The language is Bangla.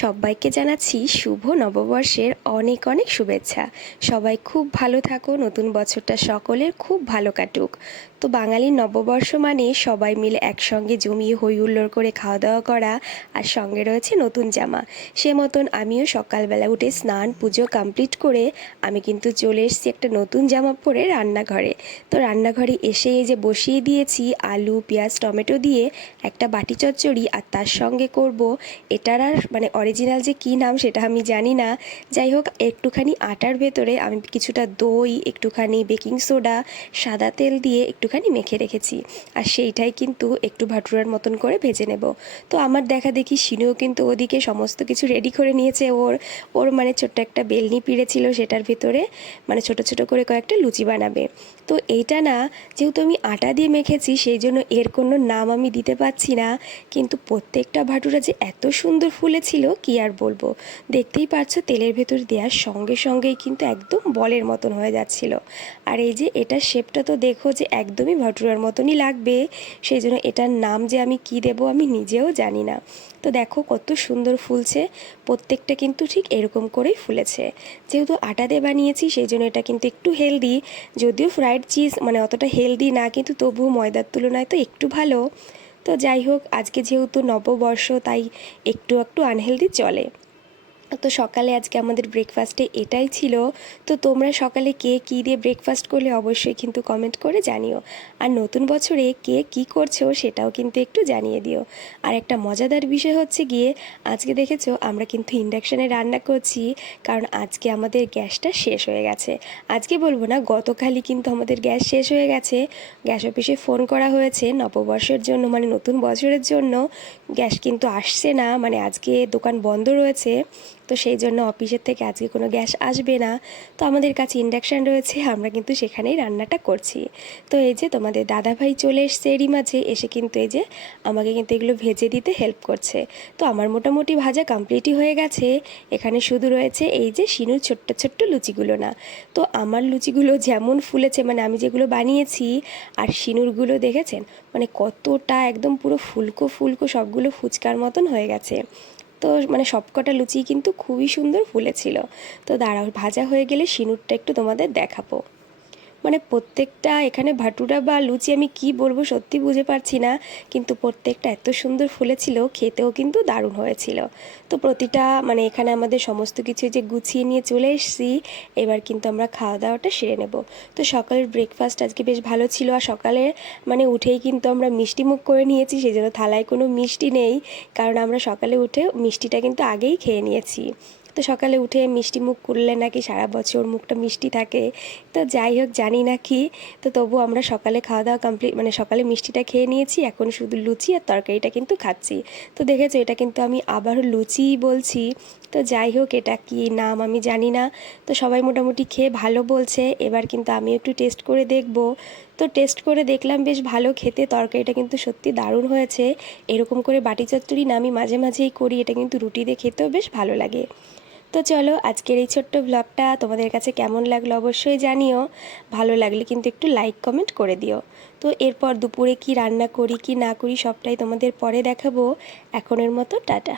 সবাইকে জানাচ্ছি শুভ নববর্ষের অনেক অনেক শুভেচ্ছা। সবাই খুব ভালো থাকো, নতুন বছরটা সকলের খুব ভালো কাটুক। তো বাঙালির নববর্ষ মানে সবাই মিলে একসঙ্গে জমিয়ে হই হুল্লোড় করে খাওয়া দাওয়া করা আর সঙ্গে রয়েছে নতুন জামা। সে মতন আমিও সকালবেলা উঠে স্নান, পুজো কমপ্লিট করে আমি কিন্তু চলে এসেছি একটা নতুন জামা পরে রান্নাঘরে। তো রান্নাঘরে এসে এই যে বসিয়ে দিয়েছি আলু, পেঁয়াজ, টমেটো দিয়ে একটা বাটি চচ্চড়ি আর তার সঙ্গে করব এটার আর মানে অরিজিনাল যে কী নাম সেটা আমি জানি না। যাই হোক, একটুখানি আটার ভেতরে আমি কিছুটা দই, একটুখানি বেকিং সোডা, সাদা তেল দিয়ে একটুখানি মেখে রেখেছি। আর সেইটাই কিন্তু একটু ভাটুরার মতন করে ভেজে নেব। তো আমার দেখা দেখি শিনুও কিন্তু ওদিকে সমস্ত কিছু রেডি করে নিয়েছে। ওর ওর মানে ছোট্ট একটা বেলনি পিড়ে ছিল সেটার ভেতরে। মানে ছোট ছোট করে কয়েকটা লুচি বানাবে। তো এইটা না, যেহেতু আমি আটা দিয়ে মেখেছি, সেই জন্য এর কোনো নাম আমি দিতে পারছি না। কিন্তু প্রত্যেকটা ভাটুরা যে এত সুন্দর ফুলেছিল কি আর বলব? দেখতেই পাচ্ছ তেলের ভেতর দেওয়ার সঙ্গে সঙ্গেই কিন্তু একদম বলের মতন হয়ে যাচ্ছিল। আর এই যে এটার শেপটা তো দেখো যে একদমই ভাটুরার মতনই লাগবে। সেই জন্য এটার নাম যে আমি কি দেব আমি নিজেও জানি না। তো দেখো কত সুন্দর ফুলছে, প্রত্যেকটা কিন্তু ঠিক এরকম করেই ফুলেছে। যেহেতু আটা দিয়ে বানিয়েছি, সেই জন্য এটা কিন্তু একটু হেলদি যদিও ফ্রাইড চিজ মানে অতটা হেলদি না, কিন্তু তবুও ময়দার তুলনায় তো একটু ভালো। তো যাই হোক আজকে যেহেতু নববর্ষ তাই একটু একটু আনহেলদি চলে। তো সকালে আজকে আমাদের ব্রেকফাস্টে এটাই ছিল। তো তোমরা সকালে কে কী দিয়ে ব্রেকফাস্ট করলে অবশ্যই কিন্তু কমেন্ট করে জানিও। আর নতুন বছরে কে কী করছ সেটাও কিন্তু একটু জানিয়ে দিও। আর একটা মজাদার বিষয় হচ্ছে গিয়ে, আজকে দেখেছ আমরা কিন্তু ইন্ডাকশানে রান্না করছি, কারণ আজকে আমাদের গ্যাসটা শেষ হয়ে গেছে। আজকে বলব না, গতকালই কিন্তু আমাদের গ্যাস শেষ হয়ে গেছে। গ্যাস অফিসে ফোন করা হয়েছে নববর্ষের জন্য মানে নতুন বছরের জন্য। গ্যাস কিন্তু আসছে না মানে আজকে দোকান বন্ধ রয়েছে। তো সেই জন্য অফিসের থেকে আজকে কোনো গ্যাস আসবে না। তো আমাদের কাছে ইন্ডাকশান রয়েছে, আমরা কিন্তু সেখানেই রান্নাটা করছি। তো এই যে তোমাদের দাদাভাই চলে এসছে এরই মাঝে, এসে কিন্তু এই যে আমাকে কিন্তু এগুলো ভেজে দিতে হেল্প করছে। তো আমার মোটামুটি ভাজা কমপ্লিটই হয়ে গেছে। এখানে শুধু রয়েছে এই যে শিনুর ছোট্ট ছোট্ট লুচিগুলো না। তো আমার লুচিগুলো যেমন ফুলেছে মানে আমি যেগুলো বানিয়েছি আর শিনুরগুলো দেখেছেন মানে কতটা একদম পুরো ফুলকো ফুলকো সবগুলো ফুচকার মতন হয়ে গেছে। তো মানে সবকটা লুচি কিন্তু খুবই সুন্দর ফুলেছিল। তো দাঁড়াও, ভাজা হয়ে গেলে সিনুরটা একটু তোমাদের দেখাবো। মানে প্রত্যেকটা এখানে ভাটুরা বা লুচি আমি কি বলব সত্যি বুঝে পারছি না, কিন্তু প্রত্যেকটা এত সুন্দর ফুলেছিল খেতেও কিন্তু দারুণ হয়েছিল। তো প্রতিটা মানে এখানে আমাদের সমস্ত কিছু যে গুছিয়ে নিয়ে চলে এসেছি, এবার কিন্তু আমরা খাওয়া দাওয়াটা সেরে নেব। তো সকালের ব্রেকফাস্ট আজকে বেশ ভালো ছিল, আর সকালে মানে উঠেই কিন্তু আমরা মিষ্টি মুখ করে নিয়েছি সেই জন্য থালায় কোনো মিষ্টি নেই, কারণ আমরা সকালে উঠে মিষ্টিটা কিন্তু আগেই খেয়ে নিয়েছি। তো সকালে উঠে মিষ্টি মুখ করলে নাকি সারা বছর মুখটা মিষ্টি থাকে। তো যাই হোক, জানি না কি। তো তবু আমরা সকালে খাওয়া দাওয়া কমপ্লিট মানে সকালে মিষ্টিটা খেয়ে নিয়েছি, এখন শুধু লুচি আর তরকারিটা কিন্তু খাচ্ছি। তো দেখেছ, এটা কিন্তু আমি আবারও লুচি বলছি। তো যাই হোক, এটা কি নাম আমি জানি না। তো সবাই মোটামুটি খেয়ে ভালো বলছে। এবার কিন্তু আমি একটু টেস্ট করে দেখব। তো টেস্ট করে দেখলাম, বেশ ভালো খেতে। তরকারিটা কিন্তু সত্যি দারুণ হয়েছে। এরকম করে বাটি চচ্চড়ি না আমি মাঝে মাঝেই করি, এটা কিন্তু রুটি দিয়ে খেতেও বেশ ভালো লাগে। তো চলো, আজকের এই ছোট্ট ব্লগটা তোমাদের কাছে কেমন লাগল অবশ্যই জানিও। ভালো লাগলে কিন্তু একটু লাইক কমেন্ট করে দিও। তো এরপর দুপুরে কি রান্না করি, কি না করি সবটাই তোমাদের পরে দেখাবো। এখনের মতো টাটা।